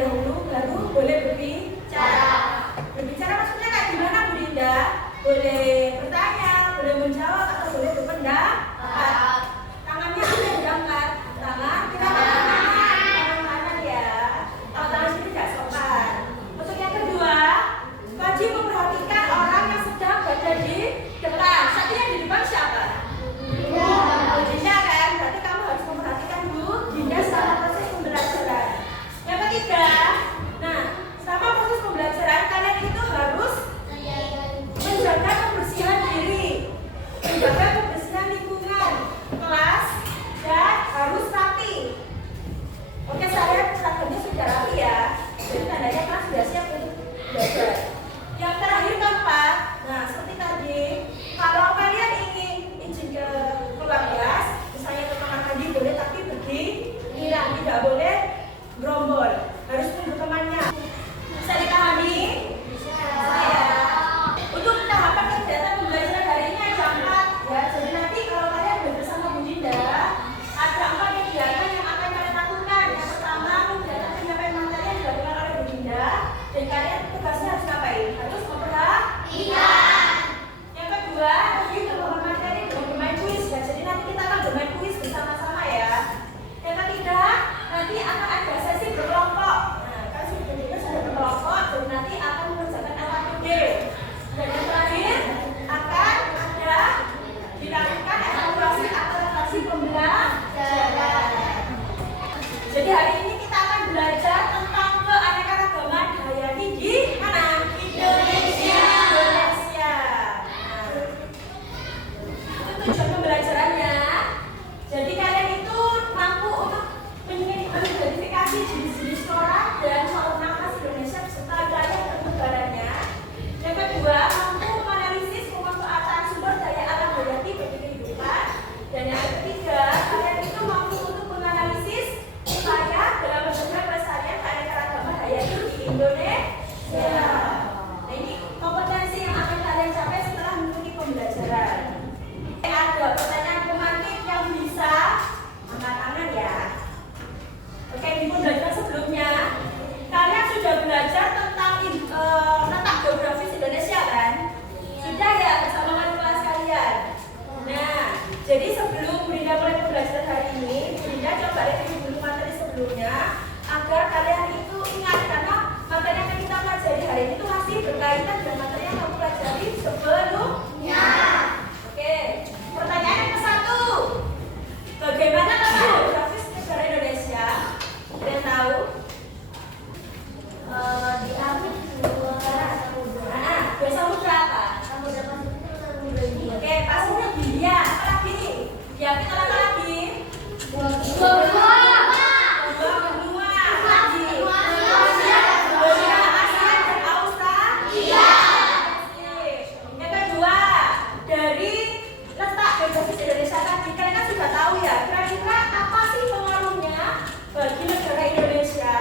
dahulu, baru boleh berbicara. Berbicara maksudnya kayak gimana Bu Dinda? Boleh bertanya, boleh menjawab, atau boleh berpendapat. Tangannya ada diangkat, tangan kita tangan kanan ya. Kalau tangan sini tidak sopan. Untuk yang kedua, wajib memperhatikan orang yang sedang berada di depan. Saat ini yang di depan siapa? Bu Dinda kan? Berarti kamu harus memperhatikan Bu Dinda selama proses pembelajaran. Yang ketiga, nah selama proses pembelajaran kalian itu harus menjaga kebersihan diri, menjaga kebersihan lingkungan kelas, dan harus rapi. Oke, saya seragamnya sudah rapi ya, jadi tandanya kelas sudah siap untuk belajar. Yang terakhir keempat, nah seperti tadi, kalau kalian ingin izin ke keluar kelas, misalnya ke kamar mandi boleh, tapi berdiri, tidak boleh gerombol, harus tunggu temannya. Bisa dipahami? Saya. Untuk tahapan kegiatan pembelajaran hari ini ada 4 ya. Jadi nanti kalau kalian bersama Bu Dinda, ada 4 kegiatan yang akan kalian lakukan. Yang pertama, kegiatan penyampaian materi yang dilakukan oleh Bu Dinda, dan kalian tugasnya harus ngapain? Harus memperhatikan. Yang kedua, mungkin membangun materi dengan bermain kuis ya. Jadi nanti kita akan bermain kuis bersama-sama ya. Yang ketiga, nanti akan ada sesi berkelompok. Nah, kan sebetulnya sudah berkelompok, jadi nanti akan mengerjakan LKPD. Dan yang terakhir, akan ada dilakukan evaluasi atau refleksi pembelajaran. Jadi hari ini kita akan belajar tentang keanekaragaman hayati di mana? Indonesia. Nah, itu tujuan pembelajarannya. Jadi kalian itu mampu untuk mengidentifikasi jenis-jenis flora dan fauna khas Indonesia beserta wilayah dan negaranya. Yang kedua, mampu menganalisis pemanfaatan sumber daya alam hayati bagi kehidupan. Dan yang ketiga, kalian itu mampu untuk menganalisis upaya dalam mencegah pelestarian keanekaragaman hayati di Indonesia. Nah, ini kompetensi yang akan kalian capai setelah mengikuti pembelajaran. Ada pertanyaan pemantik yang bisa angkat tangan ya. Oke, di pembelajaran sebelumnya kalian sudah belajar tentang letak geografis Indonesia kan? Sudah ya bersama wali kelas kalian. Nah, jadi sebelum Bu Dinda mulai pembelajaran hari ini, Bu Dinda coba review dulu materi sebelumnya agar kalian itu ingat, karena materi yang kita pelajari hari ini itu masih berkaitan dengan materi yang kamu pelajari sebelumnya. Oke, pertanyaan yang ke-1, bagaimana letak geografis negara Indonesia? Ada yang tahu? Di Afrika Dua samudra apa? Samudra Pasifik, Samudra Hindia. Oke, pastinya Hindia. Apa lagi nih? Ya, kita apa lagi? Benua. Benua. Lagi. Benua Asia dan Australia. Yang kedua, dari letak geografis Indonesia tadi, kalian kan sudah tahu ya, kira-kira apa sih pengaruhnya bagi negara Indonesia?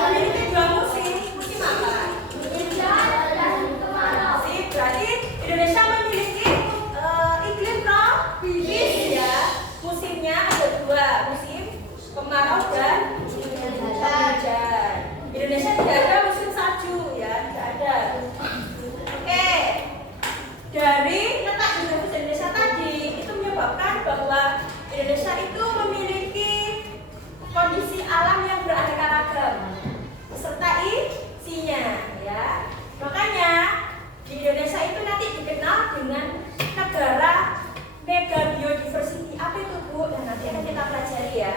Memiliki 2 musim. Musim apa? Berarti Indonesia memiliki iklim tropis ya. Musimnya ada 2, musim kemarau dan hujan. Indonesia tidak ada musim salju ya, tidak ada. Oke, dari letak geografis Indonesia tadi itu menyebabkan bahwa Indonesia itu memiliki kondisi alam yang beraneka ragam beserta isinya ya. Makanya di Indonesia itu nanti dikenal dengan negara mega biodiversity. Apa itu Bu? Dan nanti akan kita pelajari ya.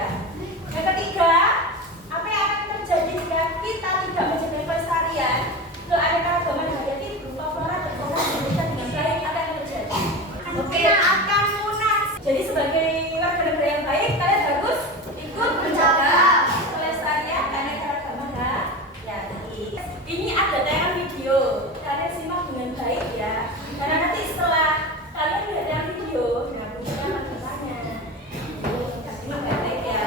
Yang ketiga, apa yang akan terjadi jika kita tidak menjaga pelestarian keanekaragaman hayati berupa flora dan fauna Indonesia dengan baik? Apa yang akan terjadi? Oke, akan punah. Jadi sebagai warga negara yang baik, kalian harus ikut menjaga pelestarian keanekaragaman hayati. Ini ada tayangan video, kalian simak dengan baik ya. Karena nanti setelah kalian lihat tayangan video, nah punya akan bertanya. Simak baik-baik ya.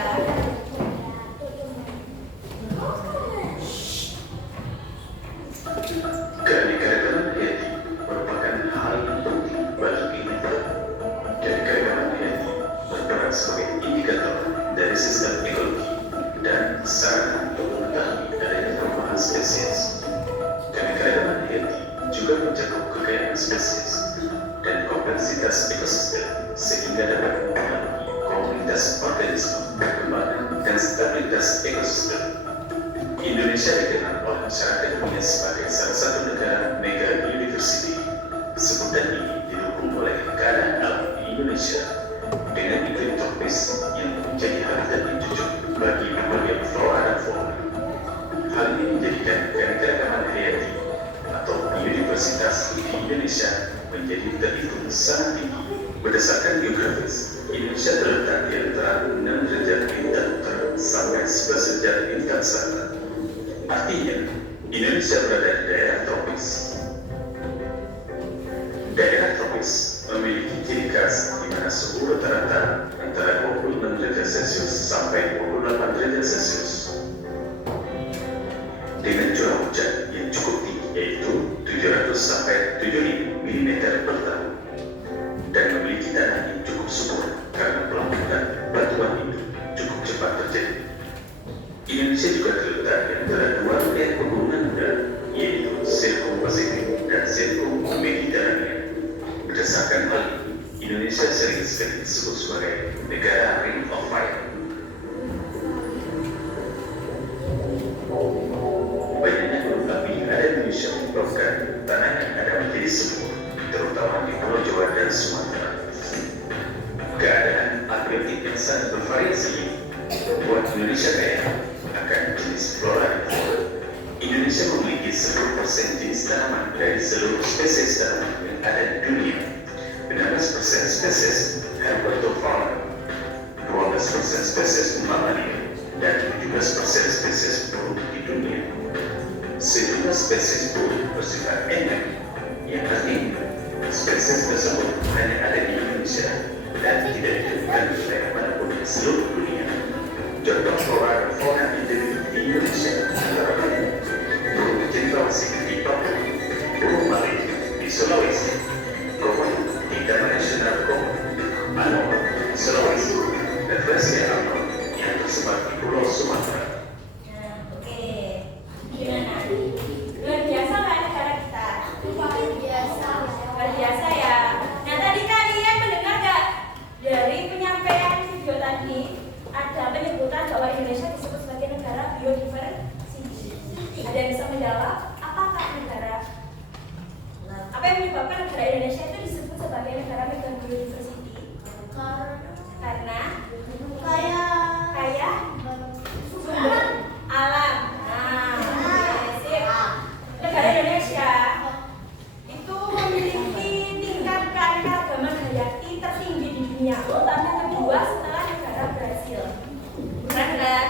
Keanekaragaman hayati merupakan hal yang penting bagi kita. Jadi sebagai indikator dari sistem ekologi dan sarana untuk mengetahui adanya perubahan spesies. Keanekaragaman hayati juga mencakup kekayaan spesies dan kompleksitas ekosistem sehingga dapat mempengaruhi komunitas organisme perkembangan dan stabilitas ekosistem. Indonesia dikenal oleh masyarakat dunia sebagai salah satu negara mega university. Sebutan ini didukung oleh keadaan alam di Indonesia dengan iklim tropis yang menjadi habitat yang cocok bagi berbagai flora dan fauna. Hal ini menjadikan keanekaragaman hayati atau biodiversitas di Indonesia menjadi terhitung sangat tinggi. Berdasarkan geografis, Indonesia terletak di antara 6 derajat bintang utara sampai 11 derajat bintang selatan. Artinya, Indonesia berada di daerah tropis. Daerah tropis memiliki ciri khas di mana suhu rata-rata antara 26 derajat Celcius sampai 28 derajat Celcius. Dengan curah hujan yang cukup tinggi yaitu 700 sampai 7000 mm per tahun dan memiliki tanah yang cukup subur karena pelambutan batuan itu cukup cepat terjadi. Indonesia juga terletak di antara dua area pegunungan udara yaitu Sirkum Pasifik dan Sirkum Mediterania. Berdasarkan hal ini, Indonesia sering sekali disebut sebagai negara Ring of Fire. Banyaknya gunung api yang ada di Indonesia menyebabkan tanah yang ada menjadi subur, terutama di Pulau Jawa dan Sumatera. Keadaan atmosfer yang sangat bervariasi ini membuat Indonesia kaya akan jenis flora dan fauna. Indonesia memiliki 10% jenis tanaman dari seluruh spesies tanaman yang ada di dunia, 16% spesies herpetofauna, 12% spesies mamalia, dan 17% spesies burung di dunia. Sejumlah spesies burung bersifat endemik, yang artinya spesies tersebut hanya ada di Indonesia dan tidak ditemukan di wilayah manapun di seluruh dunia. Contoh flora dan fauna endemik di Indonesia antara lain burung cendrawasih di Papua, burung malih di Sulawesi, komodo di Taman Nasional Komodo, anoa di Sulawesi, dan Fresia alba yang tersebar di Pulau Sumatera. Nah, oke. Gimana? Luar biasa nggak negara kita? Luar biasa. Luar biasa ya. Nah, tadi kalian mendengar nggak dari penyampaian video tadi ada penyebutan bahwa Indonesia disebut sebagai negara biodiversity. Ada yang bisa menjawab apakah negara? Apa yang menyebabkan negara Indonesia itu disebut sebagai negara mega biodiversity? Karena kaya sumber alam. Nah, sip. Negara Indonesia itu memiliki tingkat keanekaragaman hayati tertinggi di dunia, urutannya kedua setelah negara Brasil. Keren kan?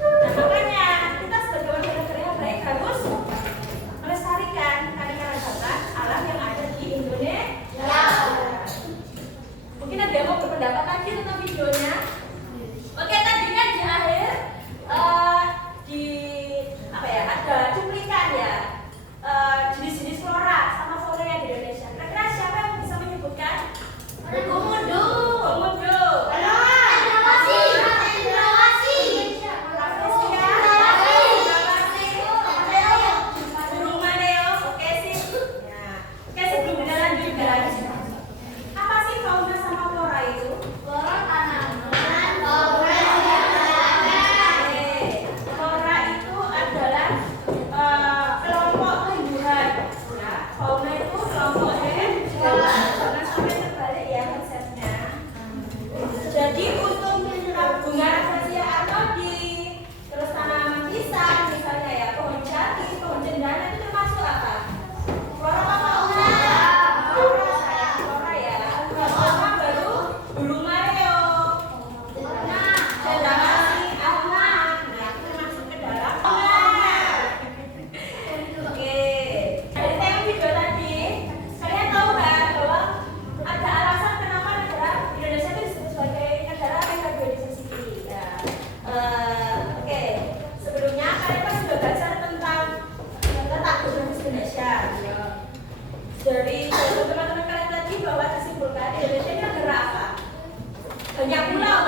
Nah, makanya kita sebagai warga negara yang baik harus melestarikan keanekaragaman alam yang ada di Indonesia. Mungkin ada yang mau berpendapat lagi tentang videonya? Oke, tadi kan di akhir di apa ya, ada cuplikan ya jenis-jenis flora sama fauna yang di Indonesia. Kira-kira siapa yang bisa menyebutkan? Komodo. Burung maleo. Oke sih. Nah, oke, sebelum kita lanjut guys, apa sih fauna sama flora itu? Flora itu adalah kelompok tumbuhan. Ya, fauna itu kelompok hewan. Jangan sampai terbalik ya konsepnya. Jadi untuk bunga rahasia atodi, terus tanaman pisang, misalnya ya pohon jati, pohon cendana itu termasuk apa? Flora apa fauna? Flora, sayang, flora ya. Flora baru burung maleo. Cendrawasih, awan. Nah, itu masuk ke dalam fauna. Oke. Dari tayang video tadi, kalian tahu kan bahwa ada alasan kenapa negara Indonesia itu disebut sebagai negara mega biodiversity. Ya. Oke. Sebelumnya kalian kan sudah belajar tentang letak geografis Indonesia. Dari teman-teman kalian tadi bahwa disimpulkan Indonesia ini negara apa? Banyak pulau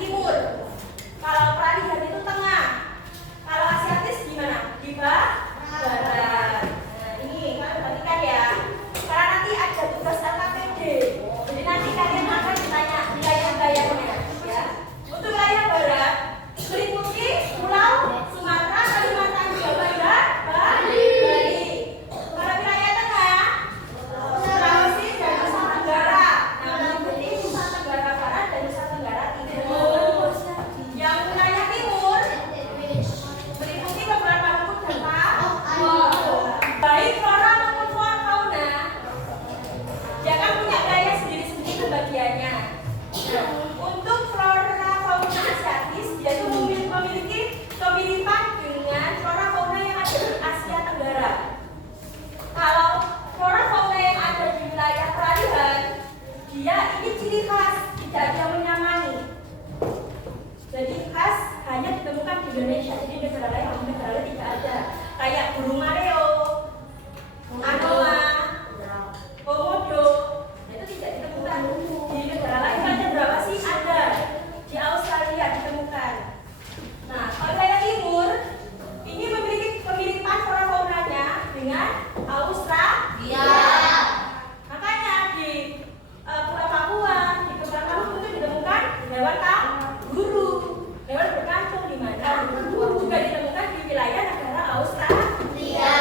timur. Kalau peralihan itu tengah. Kalau Asiatis gimana? Di barat. Nah, ini kalian perhatikan ya. Karena nanti ada tugas LKPD. Jadi nanti kalian akan ditanya wilayah-wilayahnya ya. Untuk wilayah barat meliputi Pulau Sumatera, Kalimantan, Jawa, dan Bali. Kalau wilayah tengah Sulawesi dan Nusa Tenggara. Nah, meliputi Nusa Tenggara Barat dan Nusa Tenggara Timur. Yang wilayah timur meliputi beberapa bentuk dan baik flora maupun fauna. Dia kan punya wilayah sendiri-sendiri pembagiannya. Nah, untuk flora fauna Asiatis dia itu memiliki kemiripan dengan flora fauna yang ada di Asia Tenggara. Kalau flora fauna yang ada di wilayah peralihan, dia ini ciri khas, tidak ada menyamai. Jadi khas hanya ditemukan di Indonesia. Jadi negara lain tidak ada. Kayak burung maleo, anoa, komodo, itu tidak ditemukan di negara lain. Ada berapa sih? Ada di Australia ditemukan. Nah, kalau wilayah timur ini memiliki kemiripan flora faunanya dengan Australia. Makanya di Pulau Papua, di Kepulauan Maluku itu ditemukan hewan kanguru, hewan berkantung di mana juga ditemukan di wilayah negara Australia.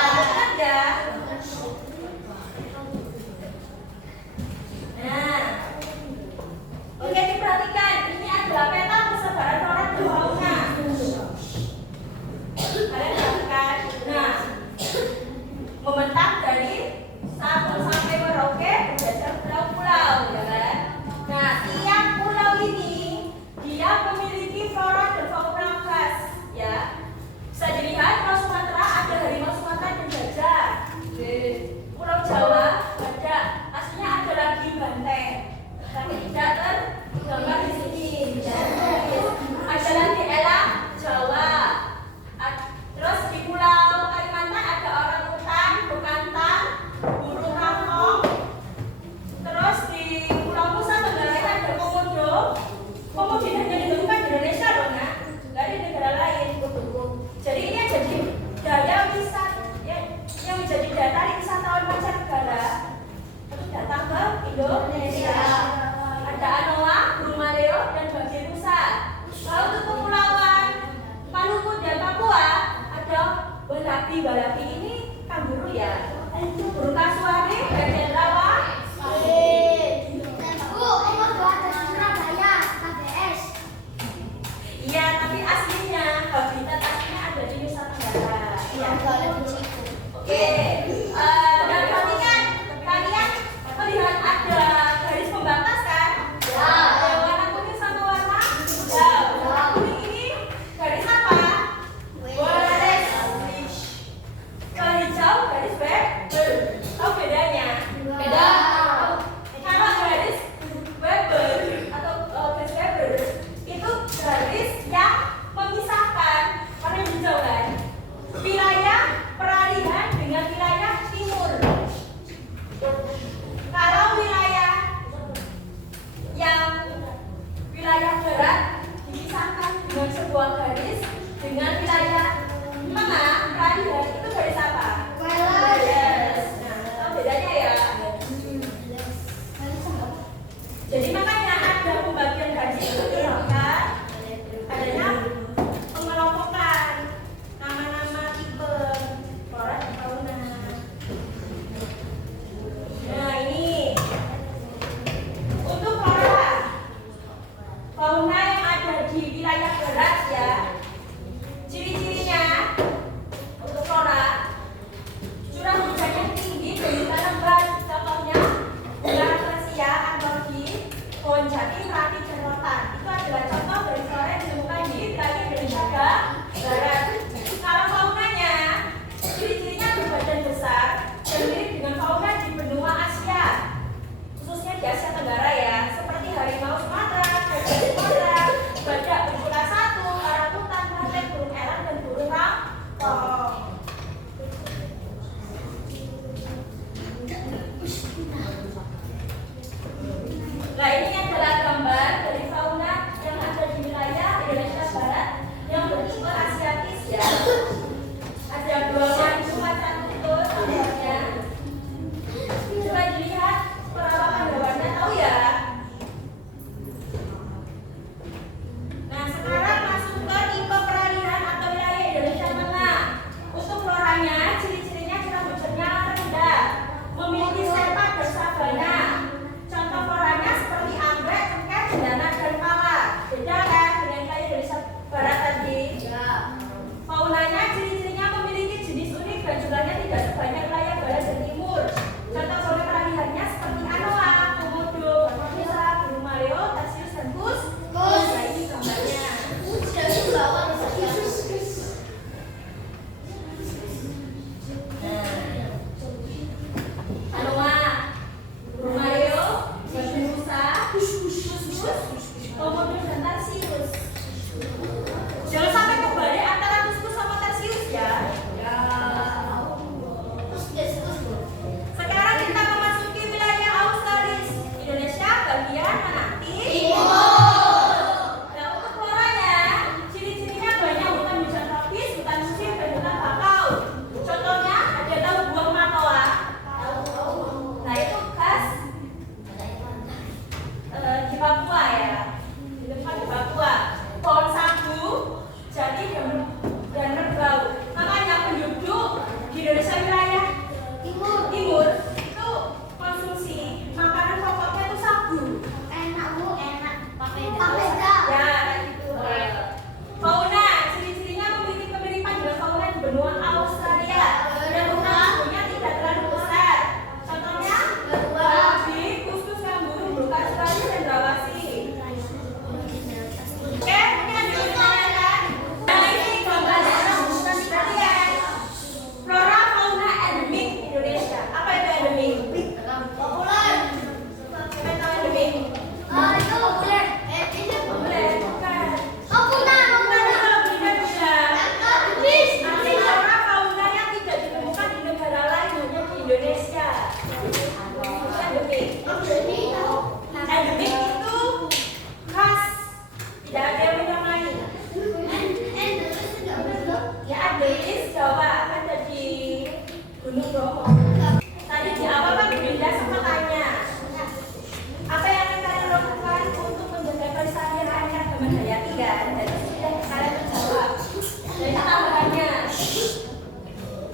kalian. Jadi sudah kalian menjawab. Jadi tambahannya,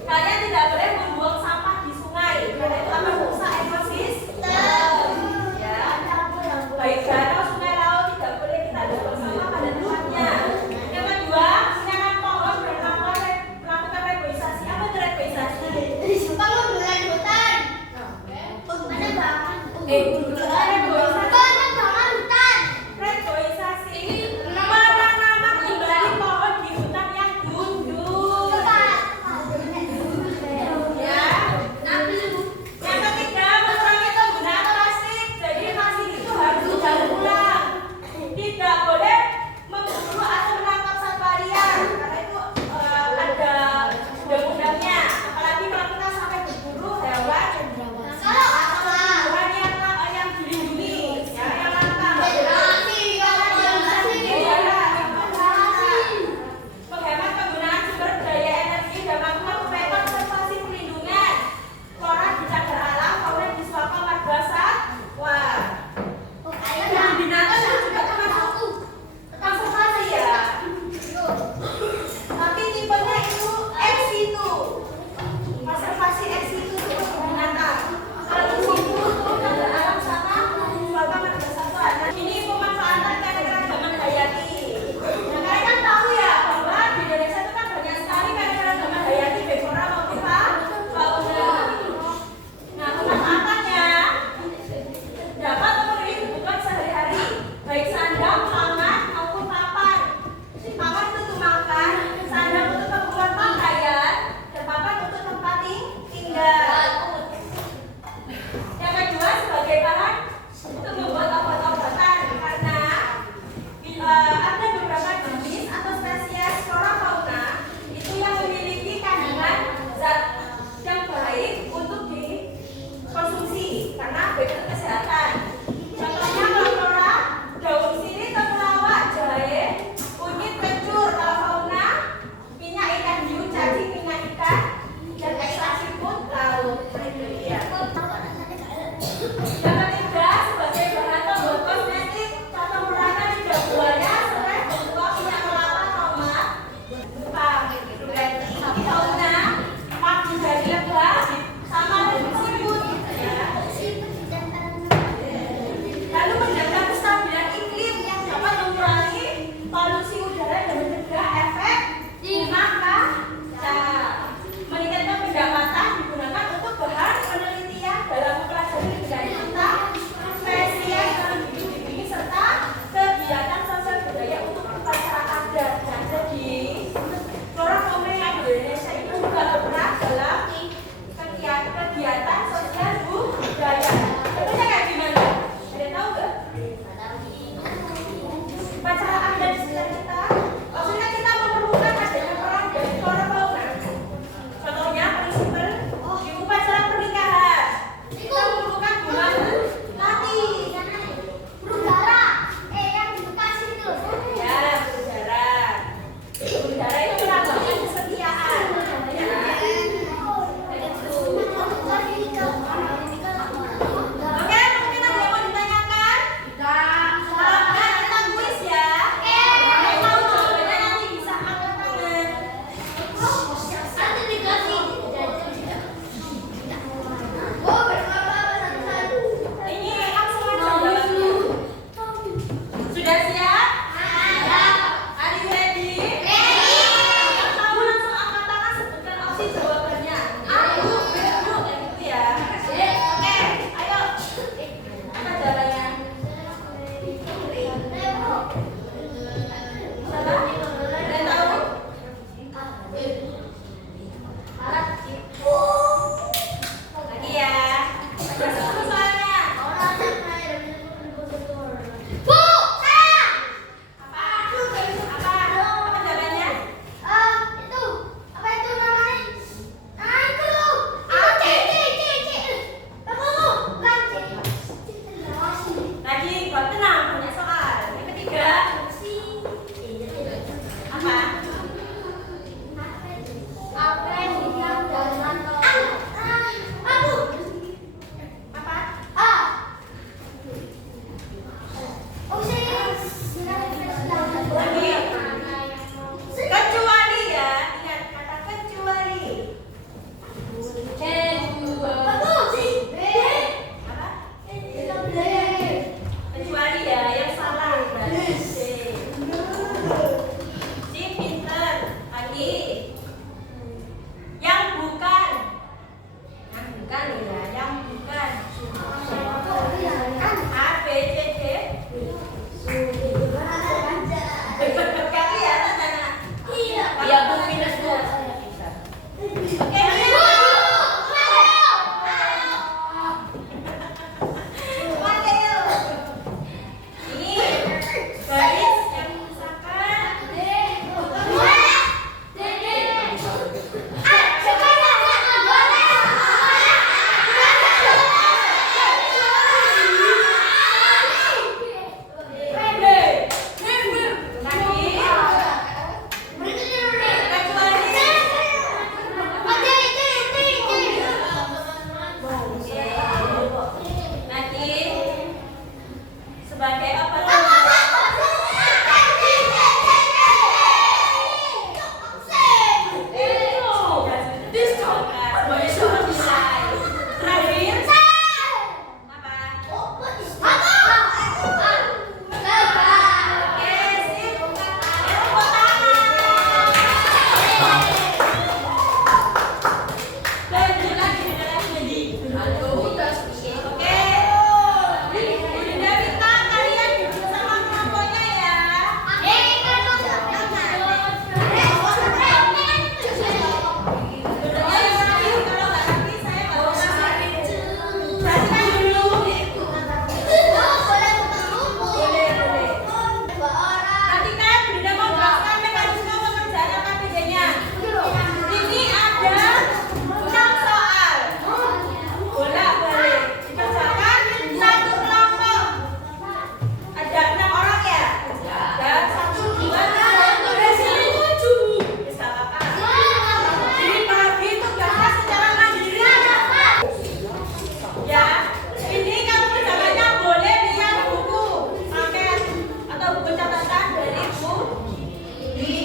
kalian tidak boleh membuang sampah di sungai karena itu akan merusak ekosistem. Ya. Baik danau, sungai, laut tidak boleh kita buang sampah pada tempatnya. Yang kedua, menanam pohon dan melakukan reboisasi. Apa itu reboisasi? Pengunduran hutan. Reboisasi. Pengembangan hutan. Reboisasi ini menanam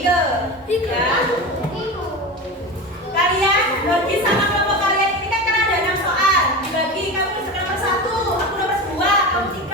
Tiga. Ya. Kalian bagi sama kelompok kalian ini kan karena ada 6 soal. Dibagi, kamu misalkan nomor 1, aku nomor 2, kamu 3.